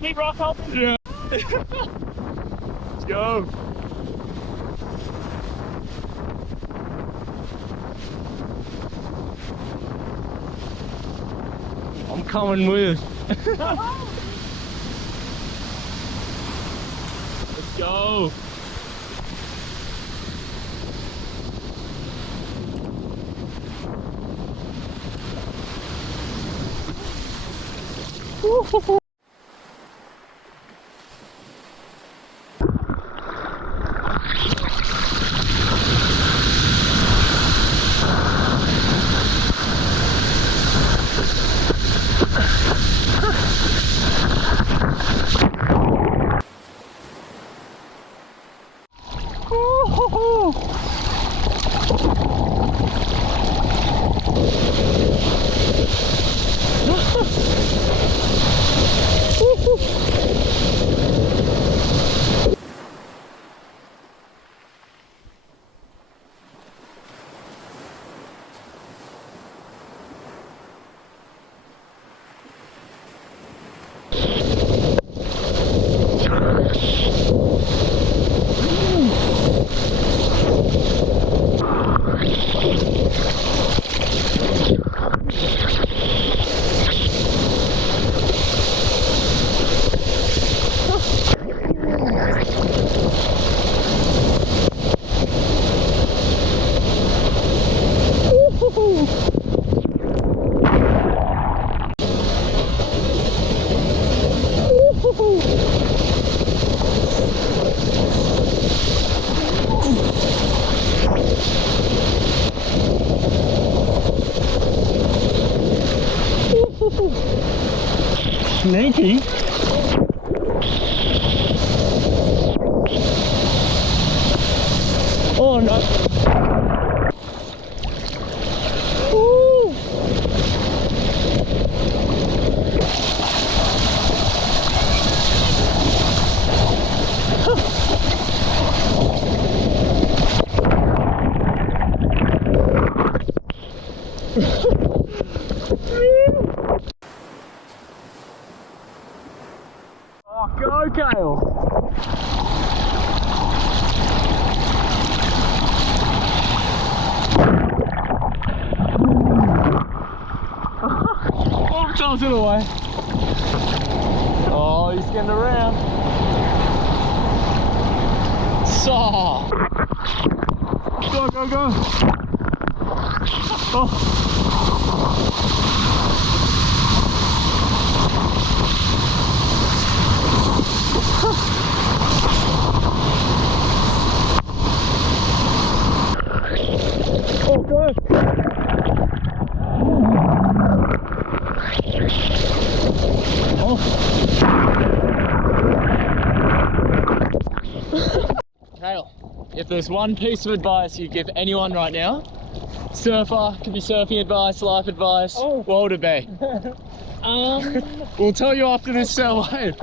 me rock hopping? Yeah. Let's go. I'm coming with. Let's go. Sneaky. Oh no. Woo. Oh, go Kale! Oh, toss it away. Oh, he's getting around. So. Go, go, go. Oh. Oh, good. Oh. Kale, if there's one piece of advice you give anyone right now, surfer, could be surfing advice, life advice, what would it be? We'll tell you after this sail wave.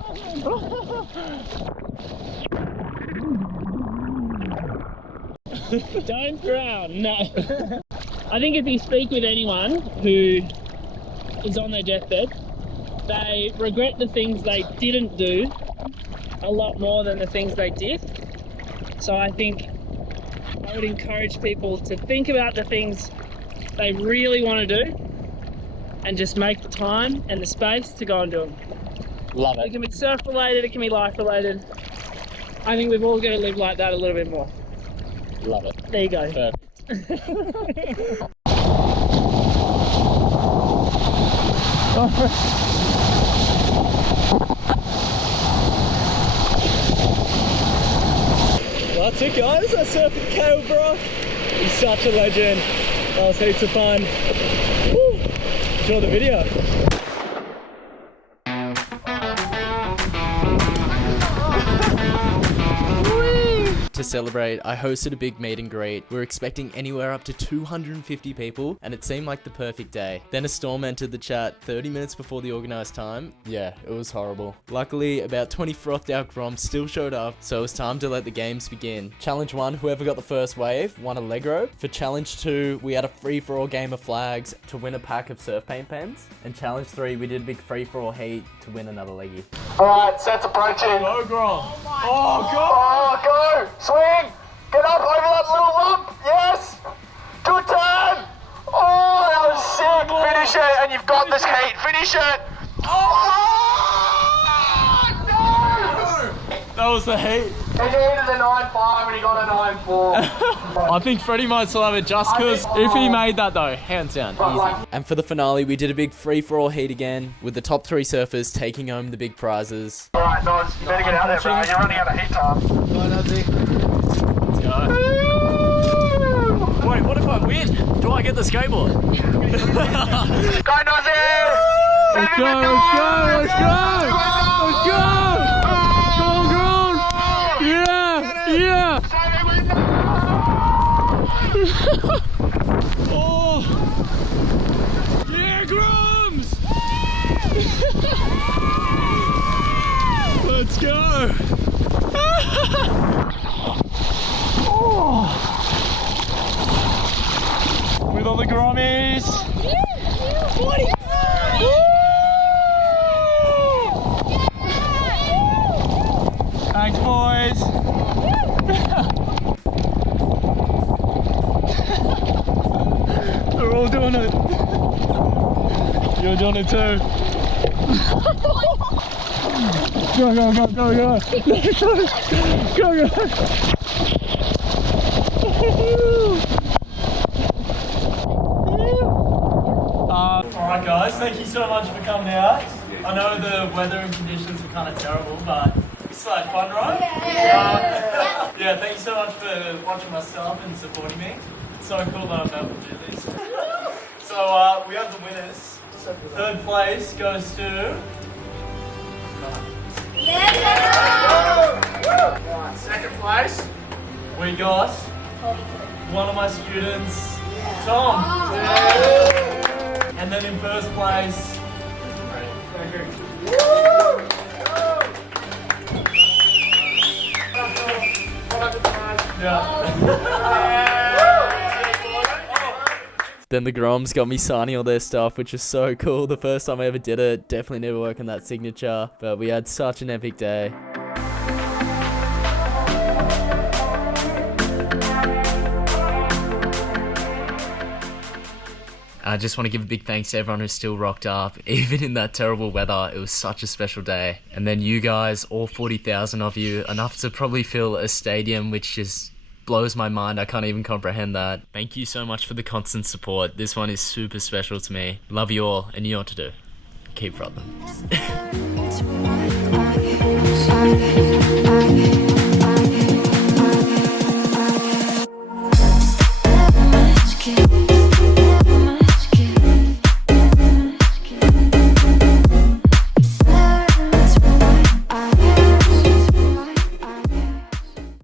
Don't drown, no. I think if you speak with anyone who is on their deathbed, they regret the things they didn't do a lot more than the things they did. So I think I would encourage people to think about the things they really want to do and just make the time and the space to go and do them. Love It it. can be surf related, it can be life related. I think we've all got to live like that a little bit more. Love it. There you go. Perfect. That's it guys, I surfed with Kale, bro. He's such a legend. That was heaps of fun. Woo. Enjoy the video. To celebrate, I hosted a big meet and greet. We were expecting anywhere up to 250 people, and it seemed like the perfect day. Then a storm entered the chat 30 minutes before the organised time. Yeah, it was horrible. Luckily, about 20 frothed out groms still showed up, so it was time to let the games begin. Challenge 1, whoever got the first wave won a leg rope. For challenge 2, we had a free-for-all game of flags to win a pack of surf paint pens. And challenge 3, we did a big free-for-all heat to win another leggy. Alright, sets approaching. Go, Grom. Oh, go! Swing! Get up over that little lump! Yes! Good turn! Oh, that was sick! Finish it, and you've got this heat. Finish it! Oh, no! That was the heat. He needed a 9.5 and he got a 9.4. I think Freddie might still have it just because if he made that though, hands down, easy. And for the finale, we did a big free-for-all heat again, with the top 3 surfers taking home the big prizes. Alright, Noz, you better get out there, bro. You're running out of heat time. Let's go. Wait, what if I win? Do I get the skateboard? Go, Nozzy! Let's go, let's go, let's go! Let's go! Yeah! Oh! Yeah, Grums! Let's go! Oh! With all the Grommies! Yeah, buddy! Thanks, boys! We're all doing it. You're doing it too. Go, go, go, go, go. Go, go. Alright guys, thank you so much for coming out. I know the weather and conditions were kind of terrible, but we still had fun, right? Yeah. Yeah, thank you so much for watching my stuff and supporting me. It's so cool that I'm able to do this. So we have the winners. Third place goes to... Second place, we got one of my students, Tom. And then in first place, Then the Groms got me signing all their stuff, which is so cool. The first time I ever did it, definitely never worked on that signature, but we had such an epic day. I just want to give a big thanks to everyone who still rocked up, even in that terrible weather. It was such a special day. And then you guys, all 40,000 of you, enough to probably fill a stadium, which just blows my mind. I can't even comprehend that. Thank you so much for the constant support. This one is super special to me. Love you all, and you know what to do. Keep frothing.